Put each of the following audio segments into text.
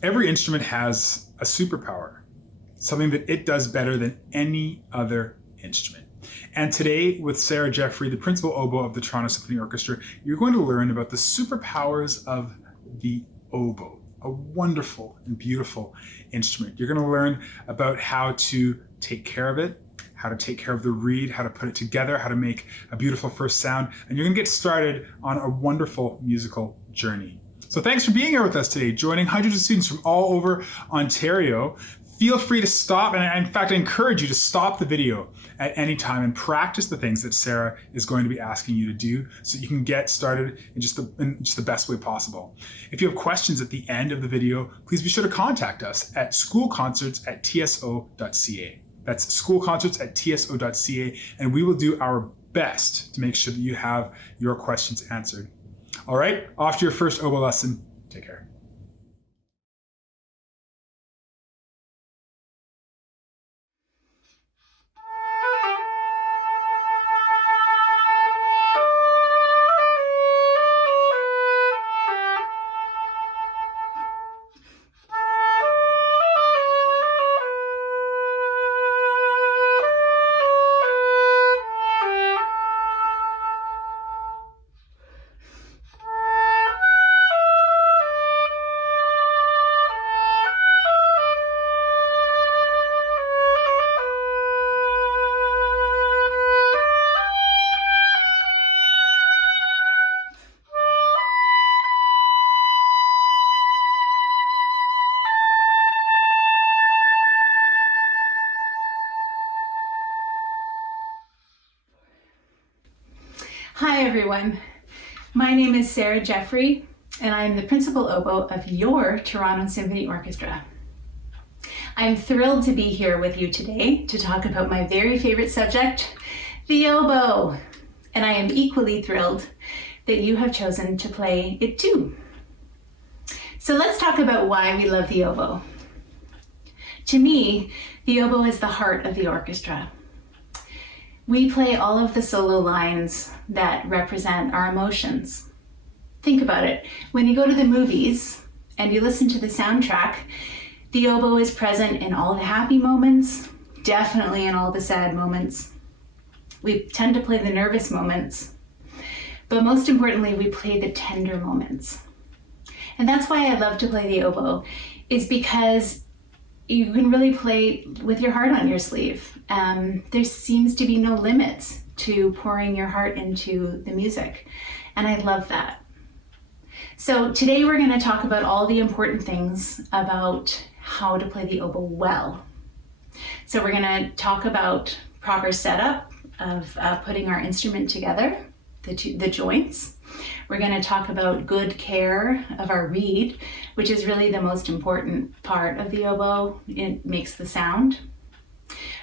Every instrument has a superpower, something that it does better than any other instrument. And today, with Sarah Jeffrey, the principal oboe of the Toronto Symphony Orchestra, you're going to learn about the superpowers of the oboe, a wonderful and beautiful instrument. You're going to learn about how to take care of it, how to take care of the reed, how to put it together, how to make a beautiful first sound, and you're going to get started on a wonderful musical journey. So thanks for being here with us today, joining hundreds of students from all over Ontario. Feel free to stop, and in fact, I encourage you to stop the video at any time and practice the things that Sarah is going to be asking you to do so you can get started in just the best way possible. If you have questions at the end of the video, please be sure to contact us at schoolconcerts@tso.ca. That's schoolconcerts@tso.ca, and we will do our best to make sure that you have your questions answered. All right, off to your first oboe lesson. Take care. Hi everyone, my name is Sarah Jeffrey and I am the principal oboe of your Toronto Symphony Orchestra. I'm thrilled to be here with you today to talk about my very favorite subject, the oboe, and I am equally thrilled that you have chosen to play it too. So let's talk about why we love the oboe. To me, the oboe is the heart of the orchestra. We play all of the solo lines that represent our emotions. Think about it. When you go to the movies and you listen to the soundtrack, the oboe is present in all the happy moments, definitely in all the sad moments. We tend to play the nervous moments, but most importantly, we play the tender moments. And that's why I love to play the oboe, is because you can really play with your heart on your sleeve. There seems to be no limits to pouring your heart into the music, and I love that. So today we're going to talk about all the important things about how to play the oboe well. So we're going to talk about proper setup of putting our instrument together, the joints. We're going to talk about good care of our reed, which is really the most important part of the oboe. It makes the sound.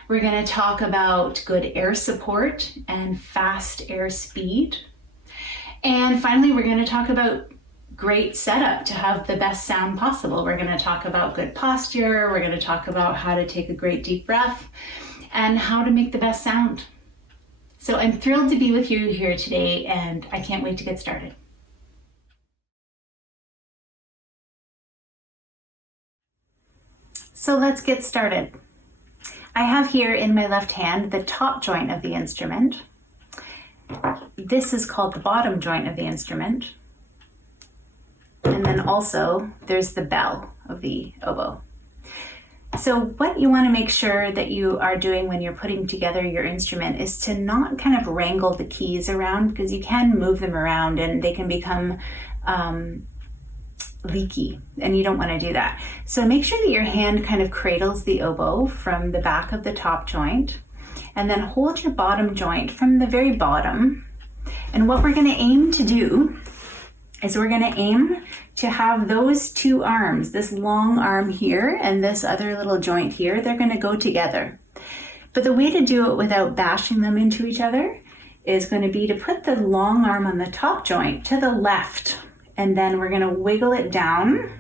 We're going to talk about good air support and fast air speed. And finally, we're going to talk about great setup to have the best sound possible. We're going to talk about good posture. We're going to talk about how to take a great deep breath and how to make the best sound. So I'm thrilled to be with you here today, and I can't wait to get started. So let's get started. I have here in my left hand the top joint of the instrument. This is called the bottom joint of the instrument. And then also there's the bell of the oboe. So what you want to make sure that you are doing when you're putting together your instrument is to not kind of wrangle the keys around, because you can move them around and they can become leaky, and you don't want to do that. So make sure that your hand kind of cradles the oboe from the back of the top joint, and then hold your bottom joint from the very bottom. And what we're going to aim to do is we're going to aim to have those two arms, this long arm here and this other little joint here, they're going to go together. But the way to do it without bashing them into each other is going to be to put the long arm on the top joint to the left, and then we're going to wiggle it down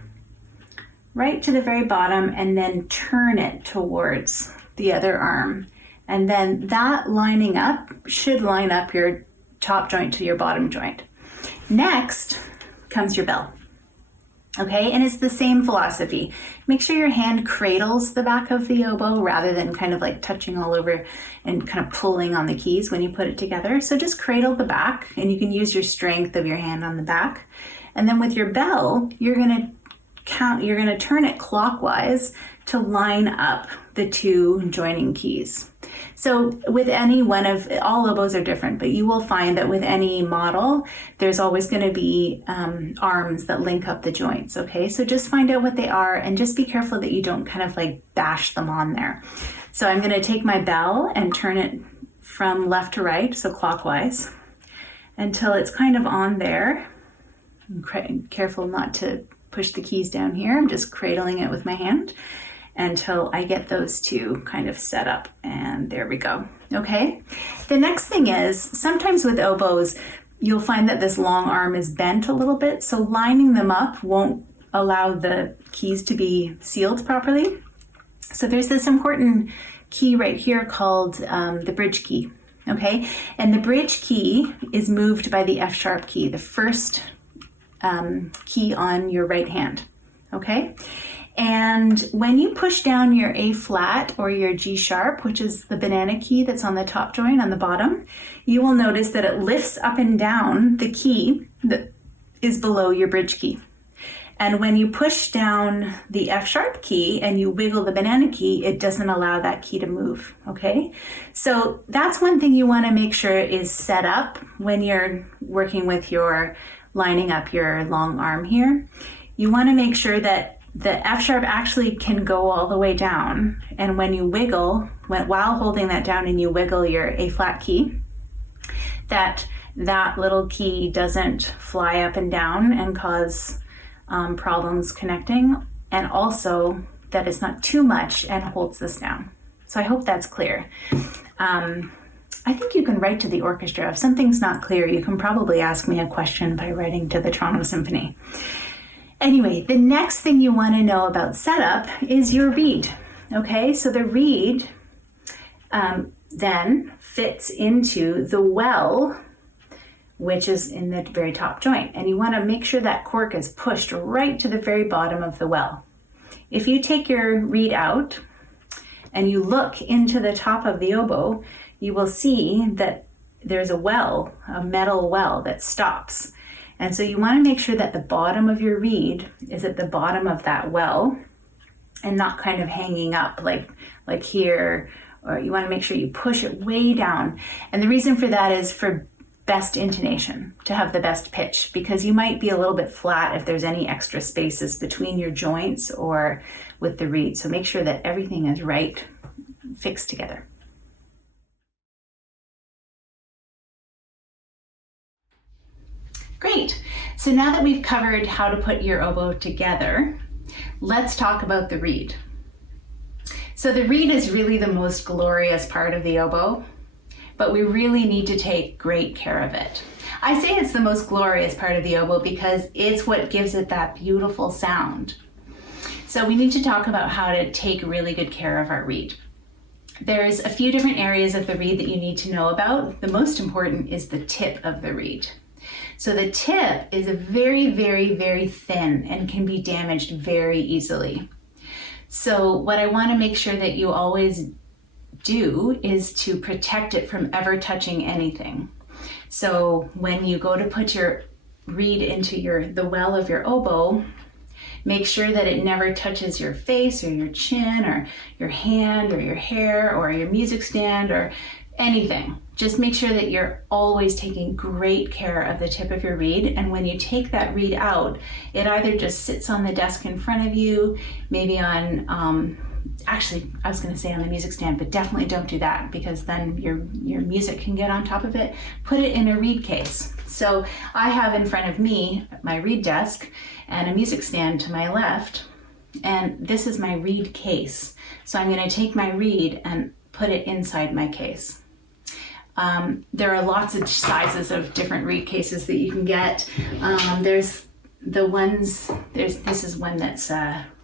right to the very bottom and then turn it towards the other arm. And then that lining up should line up your top joint to your bottom joint. Next comes your bell. Okay, and it's the same philosophy. Make sure your hand cradles the back of the oboe rather than kind of like touching all over and kind of pulling on the keys when you put it together. So just cradle the back, and you can use your strength of your hand on the back. And then with your bell, you're gonna turn it clockwise to line up the two joining keys. So with any one of, all oboes are different, but you will find that with any model, there's always going to be arms that link up the joints, okay? So just find out what they are and just be careful that you don't kind of like bash them on there. So I'm going to take my bell and turn it from left to right, so clockwise, until it's kind of on there. I'm careful not to push the keys down here. I'm just cradling it with my hand until I get those two kind of set up, and there we go. Okay, the next thing is sometimes with oboes you'll find that this long arm is bent a little bit, so lining them up won't allow the keys to be sealed properly. So there's this important key right here called the bridge key. Okay, and the bridge key is moved by the F sharp key, the first key on your right hand. Okay, and when you push down your A flat or your G sharp, which is the banana key that's on the top joint on the bottom, you will notice that it lifts up and down the key that is below your bridge key. And when you push down the F sharp key and you wiggle the banana key, it doesn't allow that key to move, okay? So that's one thing you want to make sure is set up when you're working with your lining up your long arm here. You want to make sure that the F sharp actually can go all the way down, and when you wiggle, while holding that down and you wiggle your A flat key, that little key doesn't fly up and down and cause problems connecting, and also that it's not too much and holds this down. So I hope that's clear. I think you can write to the orchestra. If something's not clear, you can probably ask me a question by writing to the Toronto Symphony. Anyway, the next thing you want to know about setup is your reed. Okay, so the reed then fits into the well, which is in the very top joint. And you want to make sure that cork is pushed right to the very bottom of the well. If you take your reed out and you look into the top of the oboe, you will see that there's a well, a metal well that stops. And so you want to make sure that the bottom of your reed is at the bottom of that well and not kind of hanging up like here, or you want to make sure you push it way down. And the reason for that is for best intonation, to have the best pitch, because you might be a little bit flat if there's any extra spaces between your joints or with the reed. So make sure that everything is right, fixed together. Great. So now that we've covered how to put your oboe together, let's talk about the reed. So the reed is really the most glorious part of the oboe, but we really need to take great care of it. I say it's the most glorious part of the oboe because it's what gives it that beautiful sound. So we need to talk about how to take really good care of our reed. There's a few different areas of the reed that you need to know about. The most important is the tip of the reed. So the tip is a very, very, very thin and can be damaged very easily. So what I want to make sure that you always do is to protect it from ever touching anything. So when you go to put your reed into the well of your oboe, make sure that it never touches your face or your chin or your hand or your hair or your music stand or anything. Just make sure that you're always taking great care of the tip of your reed. And when you take that reed out, it either just sits on the desk in front of you, maybe on, actually, I was gonna say on the music stand, but definitely don't do that because then your music can get on top of it. Put it in a reed case. So I have in front of me my reed desk and a music stand to my left, and this is my reed case. So I'm gonna take my reed and put it inside my case. There are lots of sizes of different reed cases that you can get. There's the ones, this is one that's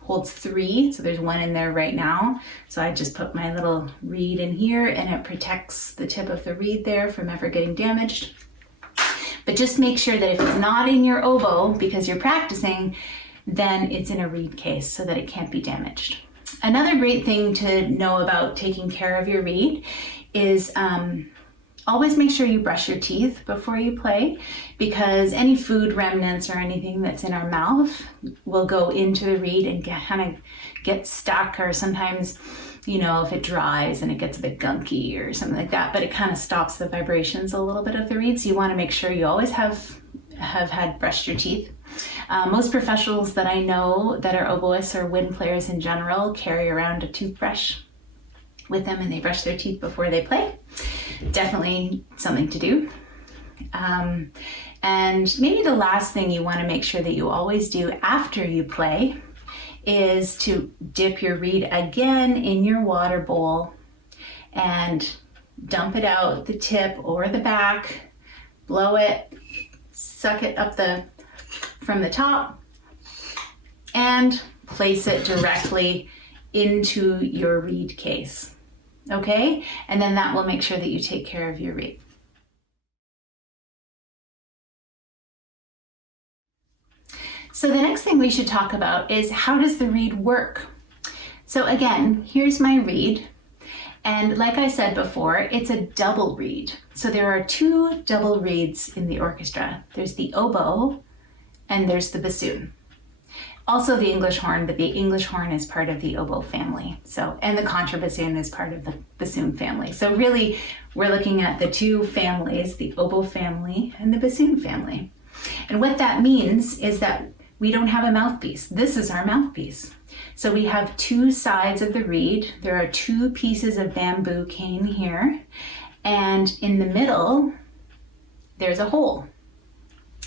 holds 3, so there's one in there right now. So I just put my little reed in here and it protects the tip of the reed there from ever getting damaged. But just make sure that if it's not in your oboe because you're practicing, then it's in a reed case so that it can't be damaged. Another great thing to know about taking care of your reed is always make sure you brush your teeth before you play, because any food remnants or anything that's in our mouth will go into the reed and kind of get stuck, or sometimes, you know, if it dries and it gets a bit gunky or something like that, but it kind of stops the vibrations a little bit of the reed. So you want to make sure you always have had brushed your teeth. Most professionals that I know that are oboists or wind players in general carry around a toothbrush with them, and they brush their teeth before they play. Definitely something to do. And maybe the last thing you want to make sure that you always do after you play is to dip your reed again in your water bowl and dump it out the tip or the back, blow it, suck it up from the top, and place it directly into your reed case. Okay? And then that will make sure that you take care of your reed. So the next thing we should talk about is, how does the reed work? So again, here's my reed. And like I said before, it's a double reed. So there are two double reeds in the orchestra. There's the oboe and there's the bassoon. Also the English horn, but the English horn is part of the oboe family. So, and the contrabassoon is part of the bassoon family. So really, we're looking at the two families, the oboe family and the bassoon family. And what that means is that we don't have a mouthpiece. This is our mouthpiece. So we have two sides of the reed. There are two pieces of bamboo cane here. And in the middle, there's a hole.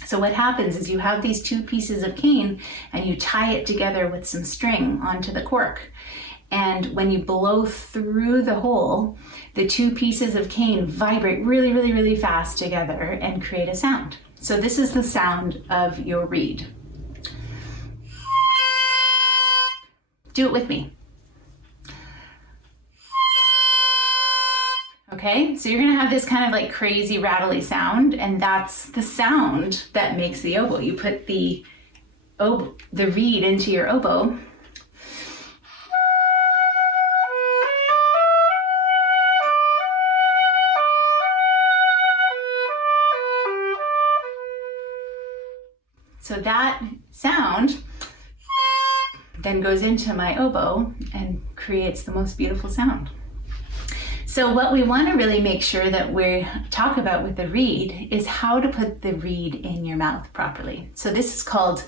So what happens is you have these two pieces of cane and you tie it together with some string onto the cork. And when you blow through the hole, the two pieces of cane vibrate really, really, really fast together and create a sound. So this is the sound of your reed. Do it with me. Okay, so you're gonna have this kind of like crazy rattly sound, and that's the sound that makes the oboe. You put the reed into your oboe. So that sound then goes into my oboe and creates the most beautiful sound. So what we want to really make sure that we talk about with the reed is how to put the reed in your mouth properly. So this is called,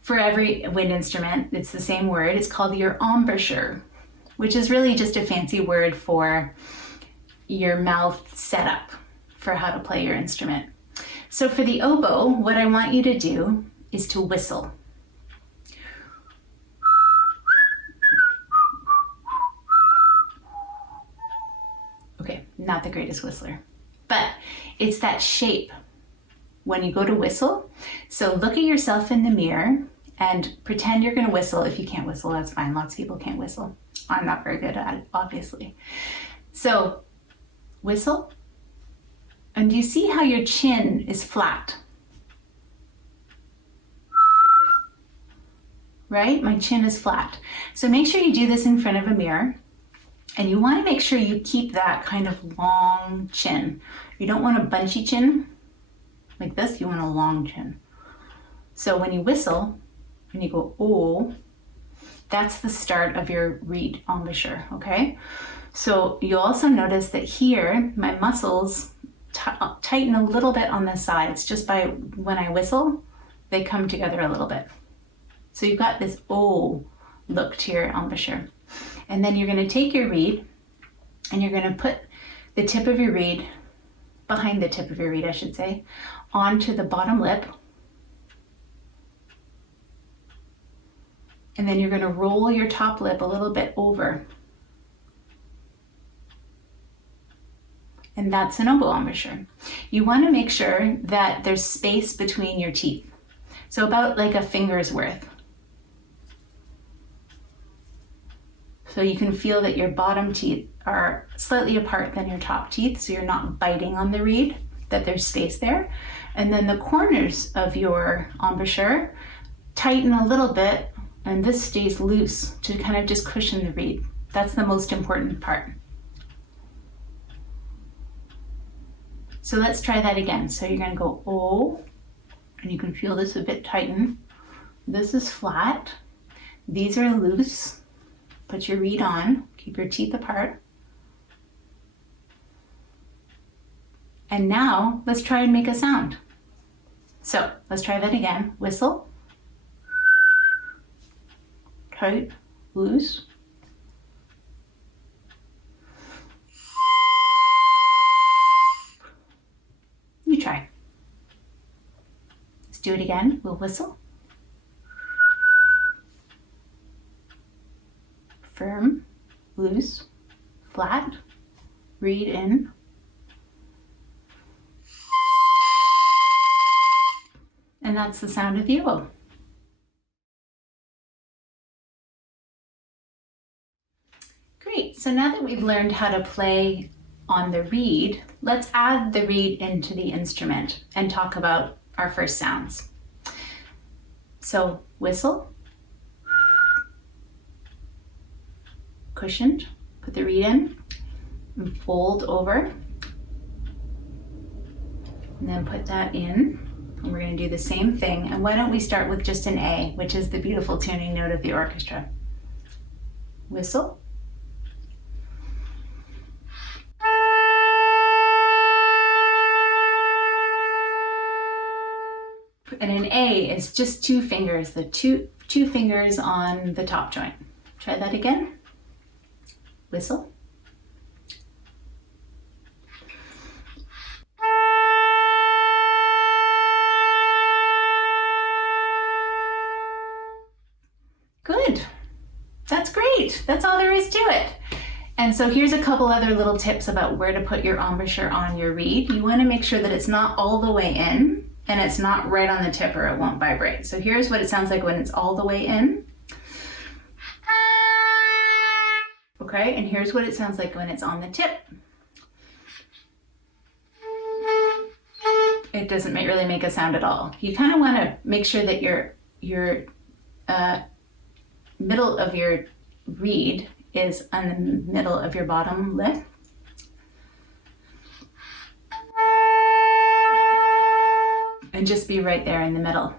for every wind instrument, it's the same word, it's called your embouchure, which is really just a fancy word for your mouth setup for how to play your instrument. So for the oboe, what I want you to do is to whistle. Okay, not the greatest whistler, but it's that shape when you go to whistle. So look at yourself in the mirror and pretend you're gonna whistle. If you can't whistle, that's fine. Lots of people can't whistle. I'm not very good at it, obviously. So whistle, and do you see how your chin is flat? Right? My chin is flat. So make sure you do this in front of a mirror. And you want to make sure you keep that kind of long chin. You don't want a bunchy chin like this, you want a long chin. So when you whistle, when you go, oh, that's the start of your reed embouchure, okay? So you'll also notice that here, my muscles tighten a little bit on the sides. Just by when I whistle, they come together a little bit. So you've got this oh look to your embouchure. And then you're going to take your reed and you're going to put the tip of your reed, behind the tip of your reed, I should say, onto the bottom lip. And then you're going to roll your top lip a little bit over. And that's an oboe embouchure. You want to make sure that there's space between your teeth. So about like a finger's worth. So you can feel that your bottom teeth are slightly apart than your top teeth, so you're not biting on the reed, that there's space there. And then the corners of your embouchure tighten a little bit and this stays loose to kind of just cushion the reed. That's the most important part. So let's try that again. So you're going to go O, and you can feel this a bit tighten. This is flat. These are loose. Put your reed on. Keep your teeth apart. And now let's try and make a sound. So let's try that again. Whistle. Tight, loose. You try. Let's do it again. We'll whistle. Firm, loose, flat, reed in. And that's the sound of the oboe. Great, so now that we've learned how to play on the reed, let's add the reed into the instrument and talk about our first sounds. So whistle, cushioned, put the reed in, and fold over, and then put that in. And we're going to do the same thing. And why don't we start with just an A, which is the beautiful tuning note of the orchestra. Whistle. And an A is just two fingers, the two fingers on the top joint. Try that again. Whistle. Good. That's great. That's all there is to it. And so here's a couple other little tips about where to put your embouchure on your reed. You want to make sure that it's not all the way in and it's not right on the tip or it won't vibrate. So here's what it sounds like when it's all the way in. Okay, and here's what it sounds like when it's on the tip. It doesn't really make a sound at all. You kind of want to make sure that your middle of your reed is on the middle of your bottom lip. And just be right there in the middle.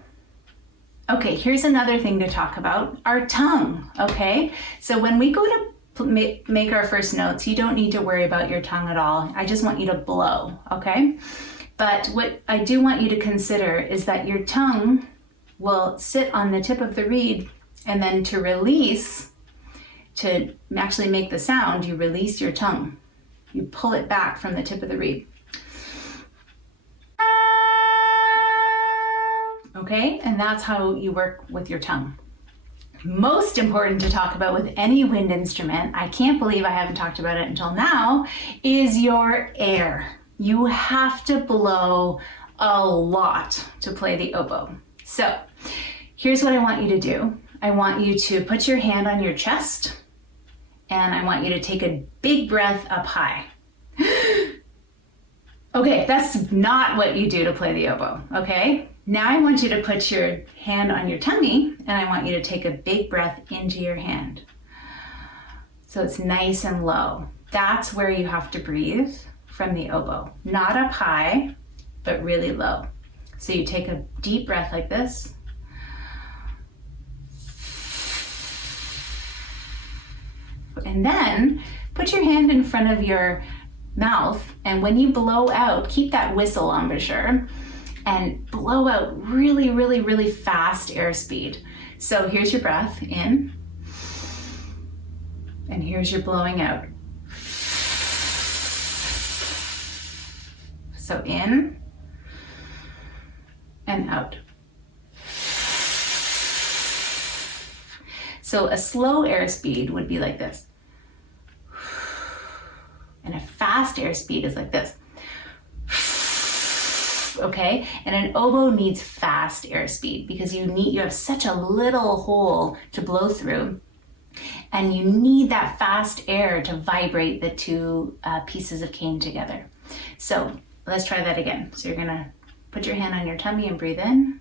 Okay, here's another thing to talk about, our tongue, okay? So when we go to make our first notes, you don't need to worry about your tongue at all. I just want you to blow, okay? But what I do want you to consider is that your tongue will sit on the tip of the reed, and then to release, to actually make the sound, you release your tongue. You pull it back from the tip of the reed. Okay, and that's how you work with your tongue. Most important to talk about with any wind instrument, I can't believe I haven't talked about it until now, is your air. You have to blow a lot to play the oboe. So here's what I want you to do. I want you to put your hand on your chest, and I want you to take a big breath up high. Okay, that's not what you do to play the oboe, okay? Now I want you to put your hand on your tummy, and I want you to take a big breath into your hand. So it's nice and low. That's where you have to breathe from the oboe. Not up high, but really low. So you take a deep breath like this. And then put your hand in front of your mouth, and when you blow out, keep that whistle embouchure and blow out really, really, really fast airspeed. So here's your breath in, and here's your blowing out. So in and out. So a slow airspeed would be like this. And a fast airspeed is like this. Okay, and an oboe needs fast airspeed because you have such a little hole to blow through, and you need that fast air to vibrate the two pieces of cane together. So let's try that again. So you're gonna put your hand on your tummy and breathe in.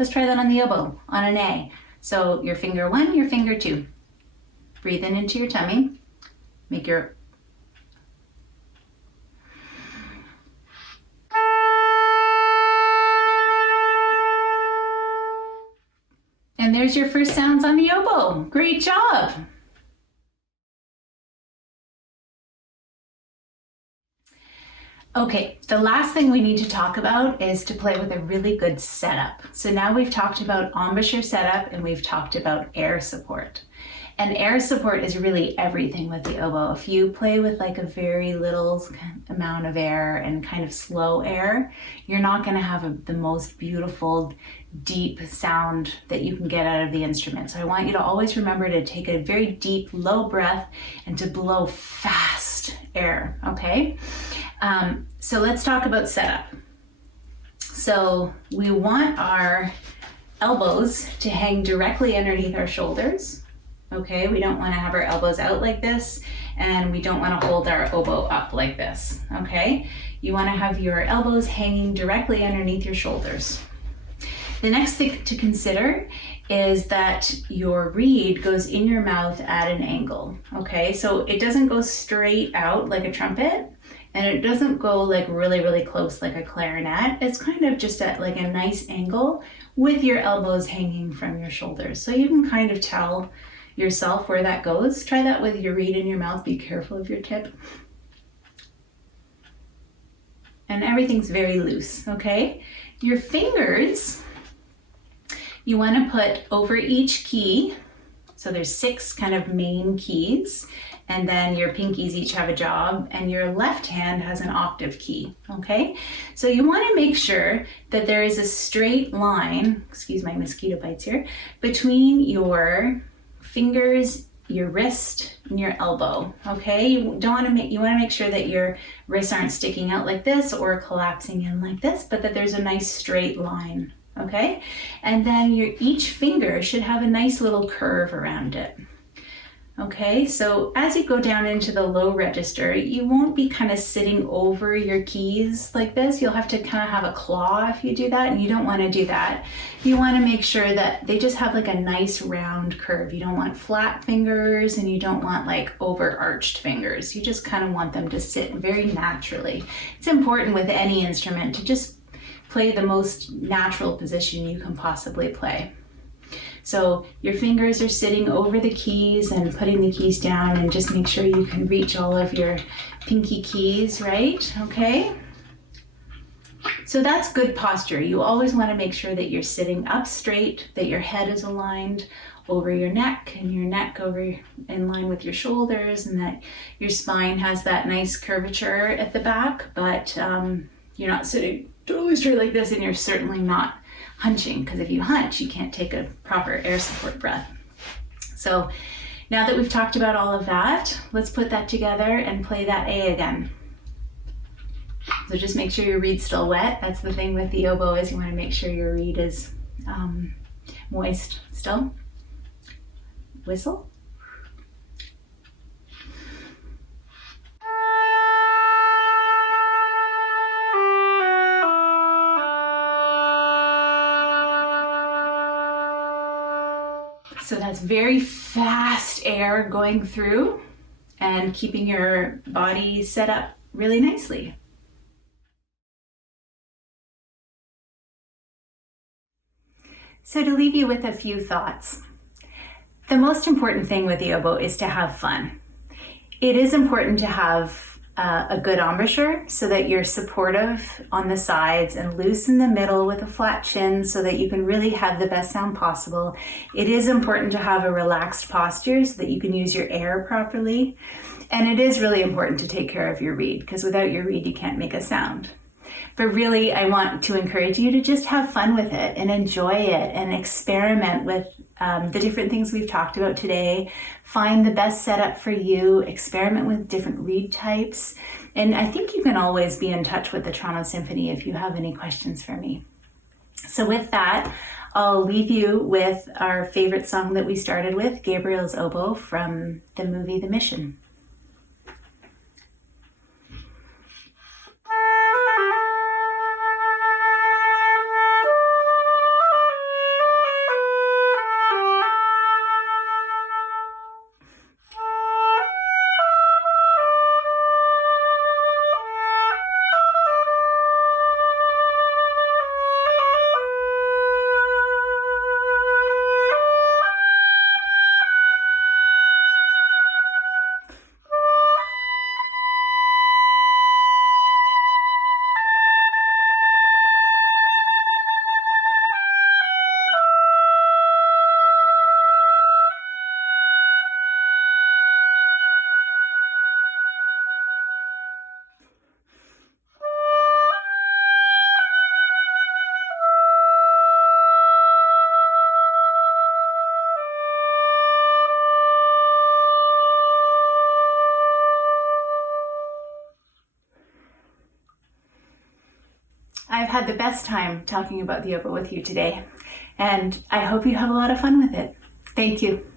Let's try that on the oboe, on an A. So your finger 1, your finger 2. Breathe in into your tummy. Make your and there's your first sounds on the oboe. Great job. Okay, the last thing we need to talk about is to play with a really good setup. So now we've talked about embouchure setup and we've talked about air support. And air support is really everything with the oboe. If you play with like a very little amount of air and kind of slow air, you're not going to have the most beautiful, deep sound that you can get out of the instrument. So I want you to always remember to take a very deep, low breath and to blow fast air, okay? So let's talk about setup. So we want our elbows to hang directly underneath our shoulders. Okay, we don't want to have our elbows out like this, and we don't want to hold our oboe up like this, okay? You want to have your elbows hanging directly underneath your shoulders. The next thing to consider is that your reed goes in your mouth at an angle, okay? So it doesn't go straight out like a trumpet, and it doesn't go like really, really close like a clarinet. It's kind of just at like a nice angle with your elbows hanging from your shoulders. So you can kind of tell yourself where that goes. Try that with your reed in your mouth. Be careful of your tip. And everything's very loose, okay? Your fingers, you want to put over each key. So there's 6 kind of main keys, and then your pinkies each have a job, and your left hand has an octave key, okay? So you want to make sure that there is a straight line, excuse my mosquito bites here, between your fingers, your wrist, and your elbow, okay? You want to make sure that your wrists aren't sticking out like this or collapsing in like this, but that there's a nice straight line, okay? And then each finger should have a nice little curve around it. Okay, so as you go down into the low register, you won't be kind of sitting over your keys like this. You'll have to kind of have a claw if you do that, and you don't want to do that. You want to make sure that they just have like a nice round curve. You don't want flat fingers, and you don't want like overarched fingers. You just kind of want them to sit very naturally. It's important with any instrument to just play the most natural position you can possibly play. So your fingers are sitting over the keys and putting the keys down, and just make sure you can reach all of your pinky keys, right? Okay. So that's good posture. You always want to make sure that you're sitting up straight, that your head is aligned over your neck, and your neck over in line with your shoulders, and that your spine has that nice curvature at the back, but you're not sitting totally straight like this, and you're certainly not hunching, because if you hunch, you can't take a proper air support breath. So now that we've talked about all of that, let's put that together and play that A again. So just make sure your reed's still wet. That's the thing with the oboe, is you want to make sure your reed is moist still. Whistle. So that's very fast air going through and keeping your body set up really nicely. So to leave you with a few thoughts, the most important thing with the oboe is to have fun. It is important to have a good embouchure so that you're supportive on the sides and loose in the middle with a flat chin so that you can really have the best sound possible. It is important to have a relaxed posture so that you can use your air properly. And it is really important to take care of your reed, because without your reed, you can't make a sound. But really, I want to encourage you to just have fun with it and enjoy it and experiment with the different things we've talked about today. Find the best setup for you, experiment with different reed types. And I think you can always be in touch with the Toronto Symphony if you have any questions for me. So with that, I'll leave you with our favorite song that we started with, Gabriel's Oboe, from the movie The Mission. I've had the best time talking about the oboe with you today, and I hope you have a lot of fun with it. Thank you.